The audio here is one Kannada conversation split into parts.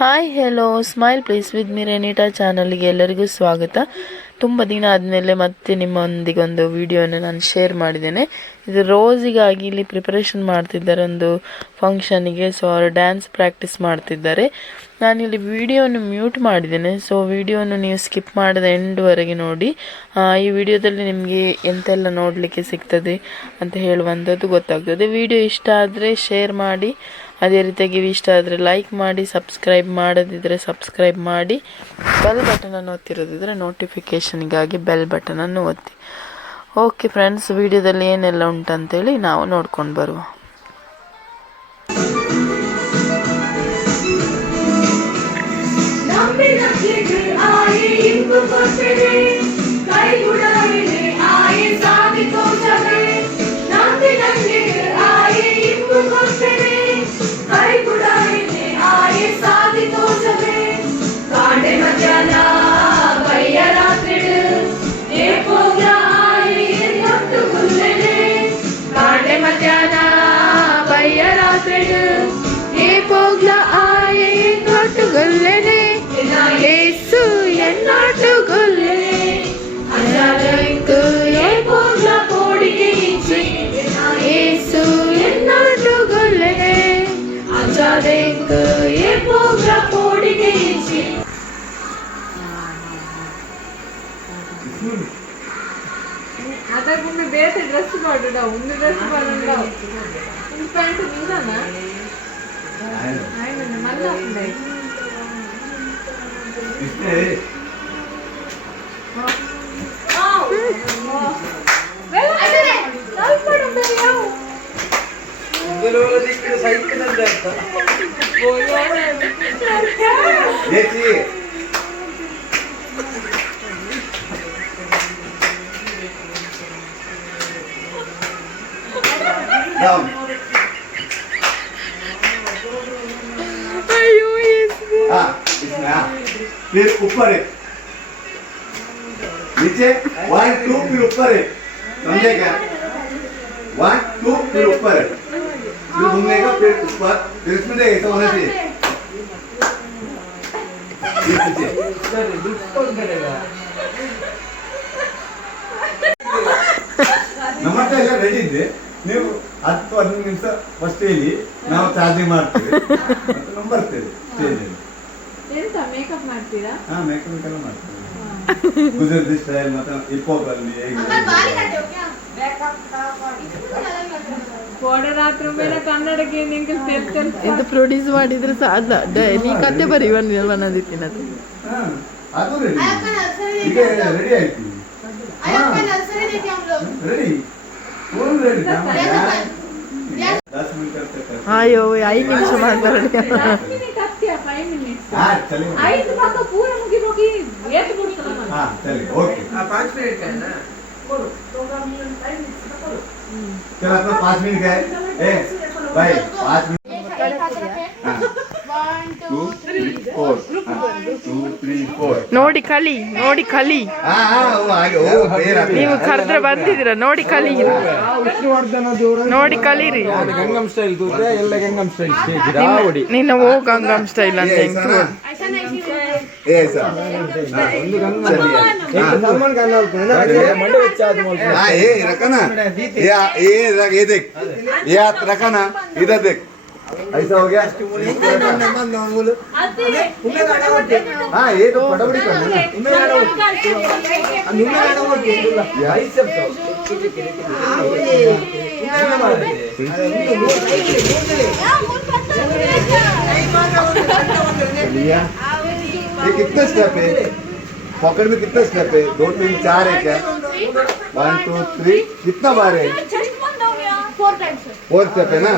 Hi hello smile please with me Renita ಚಾನಲ್ಗೆ ಎಲ್ಲರಿಗೂ ಸ್ವಾಗತ. ತುಂಬ ದಿನ ಆದಮೇಲೆ ಮತ್ತೆ ನಿಮ್ಮೊಂದಿಗೆ ಒಂದು ವಿಡಿಯೋನ ನಾನು ಶೇರ್ ಮಾಡಿದ್ದೇನೆ. ಇದು ರೋಸಿಗಾಗಿ ಇಲ್ಲಿ ಪ್ರಿಪರೇಷನ್ ಮಾಡ್ತಿದ್ದಾರೆ ಒಂದು ಫಂಕ್ಷನಿಗೆ. ಸೊ ಅವರು ಡ್ಯಾನ್ಸ್ ಪ್ರಾಕ್ಟೀಸ್ ಮಾಡ್ತಿದ್ದಾರೆ. ನಾನಿಲ್ಲಿ ವಿಡಿಯೋನ ಮ್ಯೂಟ್ ಮಾಡಿದ್ದೇನೆ. ಸೊ ವಿಡಿಯೋನ ನೀವು ಸ್ಕಿಪ್ ಮಾಡಿದ ಎಂಡ್ವರೆಗೆ ನೋಡಿ. ಈ ವಿಡಿಯೋದಲ್ಲಿ ನಿಮಗೆ ಎಂತೆಲ್ಲ ನೋಡಲಿಕ್ಕೆ ಸಿಗ್ತದೆ ಅಂತ ಹೇಳುವಂಥದ್ದು ಗೊತ್ತಾಗ್ತದೆ. ವಿಡಿಯೋ ಇಷ್ಟ ಆದರೆ ಶೇರ್ ಮಾಡಿ, ಅದೇ ರೀತಿಯಾಗಿ ಇಷ್ಟ ಆದರೆ ಲೈಕ್ ಮಾಡಿ, ಸಬ್ಸ್ಕ್ರೈಬ್ ಮಾಡದಿದ್ದರೆ ಸಬ್ಸ್ಕ್ರೈಬ್ ಮಾಡಿ, ಬೆಲ್ ಬಟನನ್ನು ಒತ್ತಿರೋದಿದ್ರೆ ನೋಟಿಫಿಕೇಷನ್ಗಾಗಿ ಬೆಲ್ ಬಟನನ್ನು ಒತ್ತಿ. ಓಕೆ ಫ್ರೆಂಡ್ಸ್, ವಿಡಿಯೋದಲ್ಲಿ ಏನೆಲ್ಲ ಉಂಟಂತೇಳಿ ನಾವು ನೋಡ್ಕೊಂಡು ಬರುವ. ಅದಕ್ಕೆ ಬೇರೆ ಡ್ರೆಸ್ ಮಾಡೋಣ, ಒಂದು ಡ್ರೆಸ್ ಮಾಡೋಣ. ಪ್ಯಾಂಟ್ ನಿಂದನ ಮಲ್ಲ फिर ऊपर है, नीचे 1 2 फिर ऊपर है, समझे क्या? 1 2 फिर ऊपर है, फिर घूमने का, फिर ऊपर, फिर इसमें ऐसा होना चाहिए. ನಮ್ಮತ್ತ ಎಲ್ಲ ರೆಡಿ ಇದೆ. ನೀವು 10-15 ನಿಮಿಷ ಫಸ್ಟ್ ಹೇಳಿ, ನಾವು ಚಾರ್ಜಿಂಗ್ ಮಾಡ್ತೀವಿ ಮತ್ತು ನಾವು ಬರ್ತೇವೆ ಸ್ಟೇಜ್. ಎಂತ ಮೇಕಪ್ ಮಾಡ್ತೀರಾ? ಹಾ, ಮೇಕಪ್ ಎಲ್ಲ ಮಾಡ್ತೀವಿ. ಗುಜರಾತಿ ಸ್ಟೈಲ್ ಮತ್ತೆ ಹಿಪ್ ಹಾಪ್ ಅಲ್ಲಿ ಹೇಗೆ ರಾತ್ರಿ ಮೇಲೆ ಕನ್ನಡಕ್ಕೆ ಇದು ಪ್ರೊಡ್ಯೂಸ್ ಮಾಡಿದ್ರೆ ಸಾಧ್ಯ. ನೀ ಕತೆ ಬರೀ ಅನ್ನೋದಿತ್ತಿನ ಅದು ರೆಡಿ. ಈಗ ರೆಡಿ ಆಯ್ತು. Ready ready. 10 ಮಿನಿಟ್ ತನಕ. ಅಯ್ಯೋ 5 ನಿಮಿಷ ಮಾತಾಡಿ. 5 ಭಾಗ ಪೂರ ಮುಗಿದೋಗಿ ಏತ್ ಬಿಡ್ತಾರ. ಹಾ ಚಲಿ, ಓಕೆ. 5 मिनट का है ना, बोलो तो का मिनट टाइम करो. चल अपना 5 मिनट का है. ए भाई 5 मिनट. 1 2 3 4. 2 3 4. ನೋಡಿ ಕಲಿ, ನೋಡಿ ಕಲಿ. ಹಾ ಹಾ, ಓ ಹಾಗೆ. ಓ ಬೇರೆ ನೀವು ಕರೆದ್ರೆ ಬಂದಿದ್ದೀರಾ, ನೋಡಿ ಕಲಿ, ನೋಡಿ ಕಲೀರಿ. ಗಂಗಮ್ ಸ್ಟೈಲ್ ತೂತೆ ಎಲ್ಲ ಗಂಗಮ್ ಸ್ಟೈಲ್ ಸ್ಟೇಜ್ ರಾವಡಿ ನಿನ್ನ ಓ ಗಂಗಮ್ ಸ್ಟೈಲ್ ಅಂತ ಹೆಂಗ್ ऐसा ಒಂದು ಗಂಗಮ್ एक सामान का नाम है ना, मंडे बच्चा आदमी बोलते हैं. हां, ये रखा ना, ये देख, ये हाथ रखा ना, इधर देख, ऐसा हो गया. हाँ, ये तो फटाफट करना ना. ये कितने स्टेप है? पॉकेट में कितने स्टेप है? 2 3 4 है क्या? 1 2 3. कितना बार है? 4 स्टेप है ना?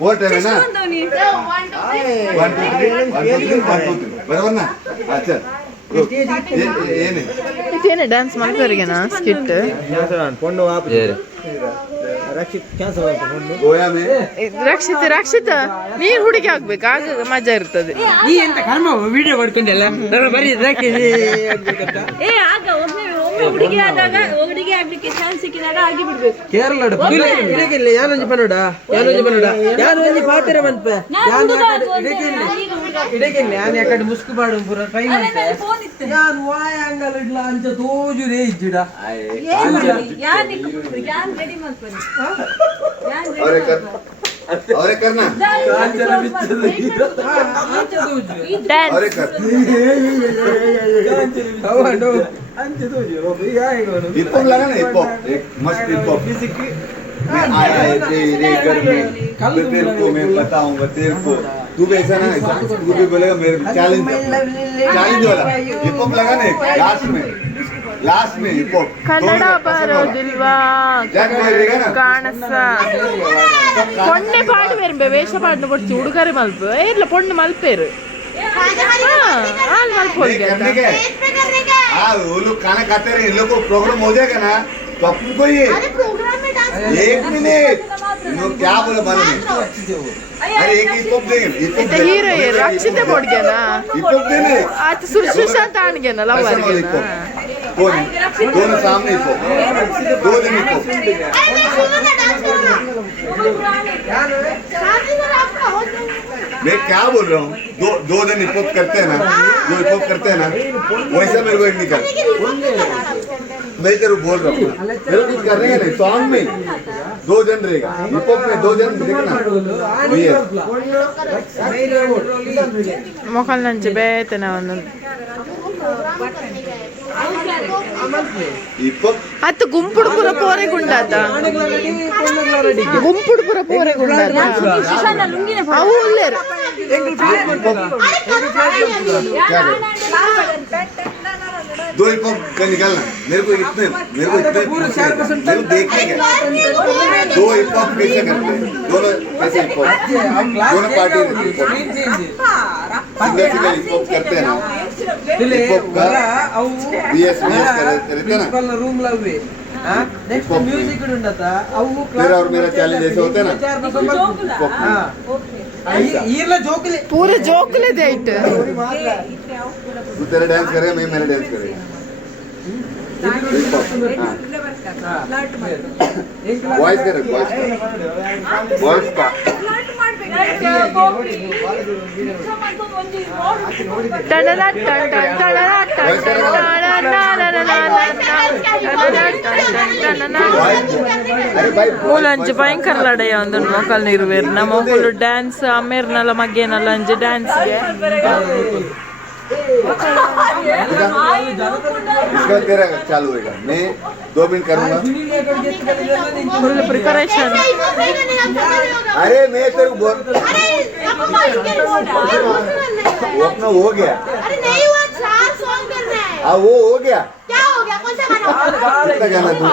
4 स्टेप है ना? 1 2 3 बराबर ना? अच्छा ये नहीं ಇದೇನೆ ಡ್ಯಾನ್ಸ್ ಮಾಡ್ತಾರಿಗೆನಾ ಸ್ಕಿಟ್ ಪೊಂಡು ವಾಪಸ್ ರಕ್ಷಿತ್ ಕ್ಯಾನ್ಸಲ್ ಆಯ್ತು ಪೊಂಡು गोया में. ರಕ್ಷಿತ ನೀರು ಹುಡುಗಿ ಆಗ್ಬೇಕು, ಆಗ ಮಜಾ ಇರ್ತದೆ. ನೀ ಎಂತ ಕರ್ಮ ವಿಡಿಯೋ ಮಾಡ್ಕೊಂಡೆಲ್ಲ ನಾನು ಬರೀ ಆಗ ಒಮ್ಮೆ ಹುಡುಗಿ ಆದಾಗ ಹುಡುಗಿ ಆಗ್ಲಿಕ್ಕೆ ಚಾನ್ಸ್ ಸಿಕ್ಕಿದಾಗ ಆಗಿ ಬಿಡ್ಬೇಕು. ಕೇರಳ ಇಡಗಿಲ್ಲ ಯಾನೊಂಜಿ ಪನ್ನಡ ಯಾನೊಂಜಿ ಪಾತೆರೆ ಮನ್ಪ ಇಡಗಿಲ್ಲ ಯಾನ್ ಯಾಕಡೆ ಮುಸ್ಕು ಬಾಡು ಪೂರ ಟ್ರೈ ಮಾಡ್ತೆ ಯಾನ್ ವಾಯ ಅಂಗಲ ಇಡ್ಲ ಅಂಚ ತೋಜು ರೇ ಇಜ್ಜಿಡ और एक करना और एक कर हिप हॉप लगा ना हिप हॉप एक मस्त हिप हॉप मैं आया है तेरे घर में तो तेरे को मैं बताऊंगा तेरे को तू भी ऐसा ना ऐसा तू भी बोलेगा मेरे चैलेंज वाला हिप हॉप लगा ना लास्ट में हिप हॉप ಕನ್ನಡ ಬರೋದಿಲ್ವಾ ಕಾಣಸ ಪೊಣ್ಣೆ ಪಾಡು ಬೇರೆ ವೇಷ ಪಾಡ್ನ ಕೊಡ್ತಿ ಉಡುಗೊರೆ ಮಲ್ಪ ಇಲ್ಲ ಪೊಣ್ಣು ಮಲ್ಪೇರು करने के हाँ वो लोग खाना खाते रहे इन लोग को प्रोग्राम हो जाएगा ना तो आपको ये एक मिनट लोग क्या बोला मालूम है अरे एक हिप हॉप देंगे ಹೀರೋ ರಕ್ಷಿತೆ ಕೊಡ್ಗೆನಾ हिप हॉप देने ಆತ ಸುಶಾಂತ ಆಣ್ಗೆನ ಲವರ್ कौन दोनों सामने हिप हॉप दो दिन हिप हॉप मैं क्या बोल रहा हूँ दो दिन हिप हॉप करते हैं ना जो हिप हॉप करते हैं ना वैसा मेरे को एक निकल मैं तेरे को बोल रहा हूँ मेरे कुछ करने का नहीं सॉन्ग में 2 जन रहेगा हिप हॉप में 2 जन देखना ಮೊಕಲ್ ನಂಚೆ ಬೇತನ ಒಂದೊಂದು हिप हॉप ಅತ್ತು ಗುಂಪುಡು ಪುರ ಪೋರೆ ಗುಂಡಾತ ಗುಂಪುಡು ಪುರ ಪೋರೆ ಗುಂಡಾತ ಅವು ಉಲ್ಲೇರು दो हिप हॉप का निकालना मेरे को इतने मेरे को देखने का 2 हिप हॉप कैसे करते हैं दोनों कैसे हिप हॉप दोनों party single single hip hop करते हैं ना हिप हॉप का बीएस रहते हैं ना ರೂಮ್ ಲವ್ವೆ ನೆಕ್ಸ್ಟ್ ಮ್ಯೂಸಿಕ್ ಉಂಡತ ಅವು मेरा और मेरा चैलेंज ऐसे होते हैं ना ಈರ್ಲ ಜೋಕಲಿ ಪೂರ ಜೋಕಲೆ ದೈಟ್ तू तेरा डांस करेगा मैं मेरा डांस करेगा वॉइस करे वॉइस का ಮೂಲಂಜಿ ಭಯಂಕರ ಲಡೆಯ ಒಂದು ಮೊಕಲ್ ನಿರ್ವೇರ್ ನಮ್ಮ ಮೊಕಲು ಡ್ಯಾನ್ಸ್ ಅಮ್ಮೇರ್ನಲ್ಲ ಮಗ್ಗೇನಲ್ಲ ಅಂಜಿ ಡ್ಯಾನ್ಸ್ಗೆ इसका तेरा चालू होगा मैं 2 मिनट करूंगा ಫುಲ್ ಪ್ರಿಪರೇಷನ್ अरे मैं तेरे को वो अपना हो गया अरे नहीं हुआ 4 सॉन्ग करना है हाँ वो हो गया क्या हो गया कौन सा गाना कितना गाना तू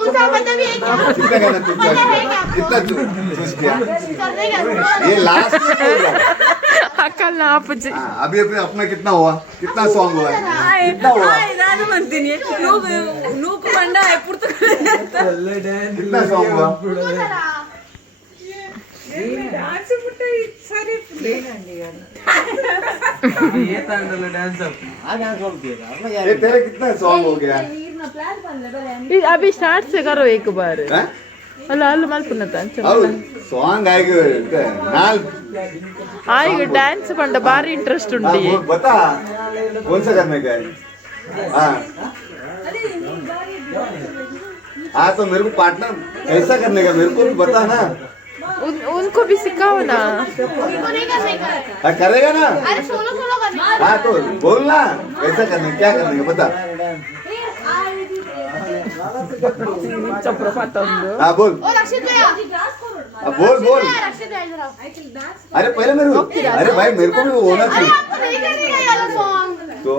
कौन सा मतलब ये क्या कितना गाना तू कितना चूज किया करने का ये लास्ट में बोल रहा हूँ ಅಕ್ಕಲ್ ಅಪ್ಪಜಿ अभी अभी अपना कितना हुआ कितना सॉन्ग हुआ है कितना हुआ ನಾನು ಅಂತೀನಿ ನೂಕು ಬಂಡ ಎಪ್ಪುರ್ತು कितना सॉन्ग हुआ डांस मुट्टे सारे ये तांडल डांस ये तेरा कितना सॉन्ग हो गया अभी स्टार्ट से करो एक बार हैं? ಅಲ್ಲ ಅಲ್ಲ ಮಲ್ಪುನತ और सॉन्ग आएगा नाल ಈಗ ಡ್ಯಾನ್ಸ್ ಪಂಡ ಬಾರಿ ಇಂಟ್ರೆಸ್ಟ್ ಉಂಟು हाँ, बता कौन सा करने का है हाँ हाँ तो मेरे को पार्टनर कैसा करने का मेरे को भी बता ना उनको भी सिखाओ ना उनको नहीं करने का हाँ करेगा ना अरे सोलो सोलो करना हाँ तो बोलना कैसा करने क्या करने का बता ಚಪ್ರಪಾತ ಒಂದು हाँ बोल ओ रक्षित भैया हाँ बोल बोल रक्षित भैया इधर आओ अरे पहले मेरे को अरे भाई मेरे को भी होना अरे चाहिए आपको नहीं करने का ये वाला सॉन्ग तो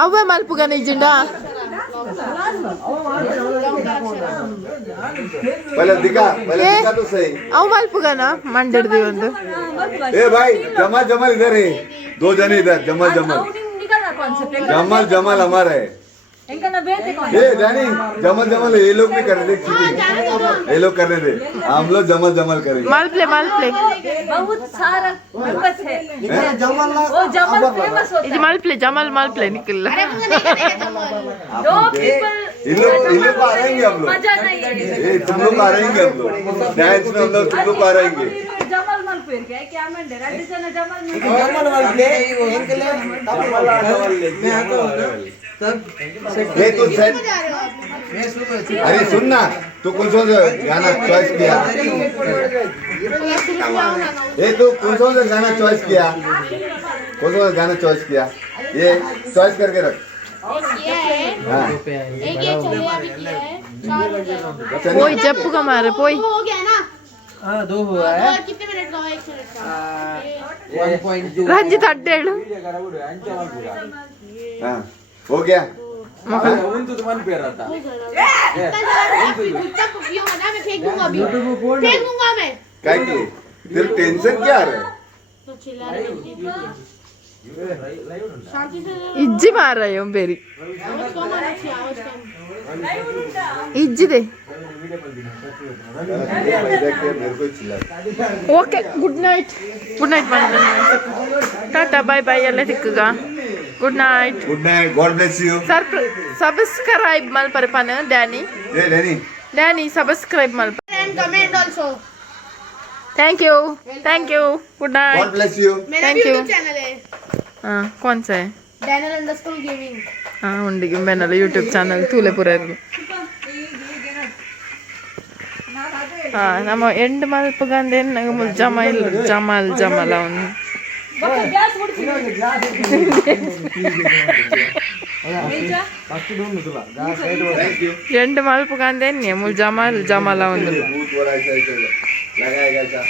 ಅವೇ ಮಲ್ಪುಗ ನಿಜಿಂಡ पहले दिखा तो सही ಅವು ಮಲ್ಪುಗನ ಮಂಡಡ್ದಿ ಒಂದು ए भाई जमाल इधर है 2 जने इधर जमाल जमाल हमारा है ये डैनी जमल जमल ये लोग भी कर रहे थे चीटिंग, ये लोग कर रहे थे, हम लोग जमल जमल करेंगे। माल प्ले बहुत सारा मेंबर्स है वो जमल फेमस होता ಇದು ಮಾಲ್ ಪ್ಲೇ ನಿಖಿಲ್ है दो पीपल इन लोग आ रहेंगे हम लोग, मजा नहीं है ये तुम लोग आ रहेंगे हम लोग डांस में, हम लोग तुम लोग आ रहेंगे। जमल मल पेर क्या क्या मंडे राज्य जन जमल मल ये तो सेट, अरे सुन ना, तू कौन सा गाना चॉइस किया? ये तू कौन सा गाना चॉइस किया? कौन सा गाना चॉइस किया? ये चॉइस करके रख। हाँ एक ये चले अभी किया है 4 हो गया ಪೋಯ್ ಜಪ್ಪುಗ ಮಾರೆ ಪೋಯ್ हो गया ना हाँ 2 हुआ है और कितने मिनट का 1 मिनट का 1.2 ರಂಜಿತ್ ಅಡ್ಡೇಳು हाँ हो गया। हो गया गुच्चा पियो ना मैं फेंक दूंगा अभी फेंक दूंगा मैं क्या की तेरे टेंशन क्या है? तो चिल्ला रही शांति से ಇಜ್ಜಿ ಮಾರಾಯ ಬೇರಿ आवाज कम आना चाहिए आवाज कम ಇಜ್ಜಿದೆ मेरे को चिल्ला ಓಕೆ ಗುಡ್ ನೈಟ್ ಮಾಡಿ ಟಾಟಾ ಬಾಯ್ ಬಾಯ್ ಎಲ್ಲ ಸಿಕ್ಕುಗ good night good night, God bless you. Subscribe ಮಲ್ಪರೆ ಪನ ಡ್ಯಾನಿ ये डैनी ಸಬ್ಸ್ಕ್ರೈಬ್ ಮಲ್ಪ and comment also thank you good God night bless you. मेरा Thank भी you. YouTube चैनल है ಹಾಂ कौन सा है Daniel_gaming ಹಾಂ ಉಂಡಿಗೆ ಬೆನ್ನಲ್ಲ ಯೂಟ್ಯೂಬ್ ಚಾನಲ್ ತೂಲೆ ಪೂರ ಇರಲು ಹಾಂ ನಮ್ಮ ಎಂಡ್ ಮಲ್ಪಗಂದೆ ನಂಗೆ ಮುಲ್ ಜಮಲ್ ಅವನು गैस उड़ती थैंक यू। ಎಂಡ್ ಮಲ್ಪಗಂದೆ ಮುಲ್ ಜಮಲ್ ಅವನು भूत वाला ऐसा ऐसा लगाएगा ऐसा।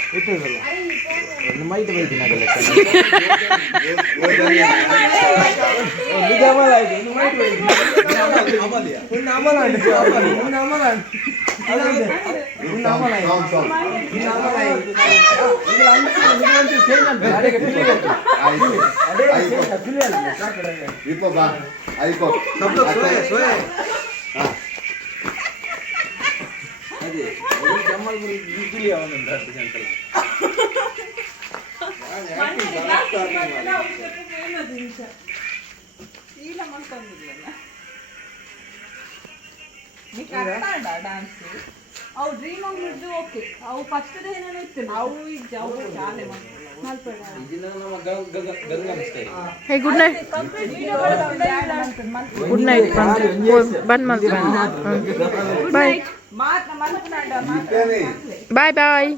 डांस ಅವು ಡ್ರೀಮ್ ಆಗಿದ್ದು ಓಕೆ ಅವು ಫಸ್ಟ್ ಡೇ ಏನೇನೋ ಇತ್ತು ಅವು ಈಗ ಜಾಬ್ ಚಾಲೆ hey good night complete video good night ಬಂದ್ ಮಲ್ಪ ಬಾಯ್ ಬಾಯ್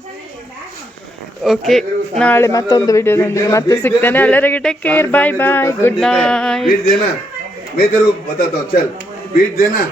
ಓಕೆ ನಾಳೆ ಮತ್ತೊಂದು ವಿಡಿಯೋದೊಂದಿಗೆ ಮತ್ತೆ ಸಿಗ್ತೇನೆ ಎಲ್ಲರಿಗೆ take care bye good night beat देना, मैं तेरे को बताता हूँ, चल बीट देना।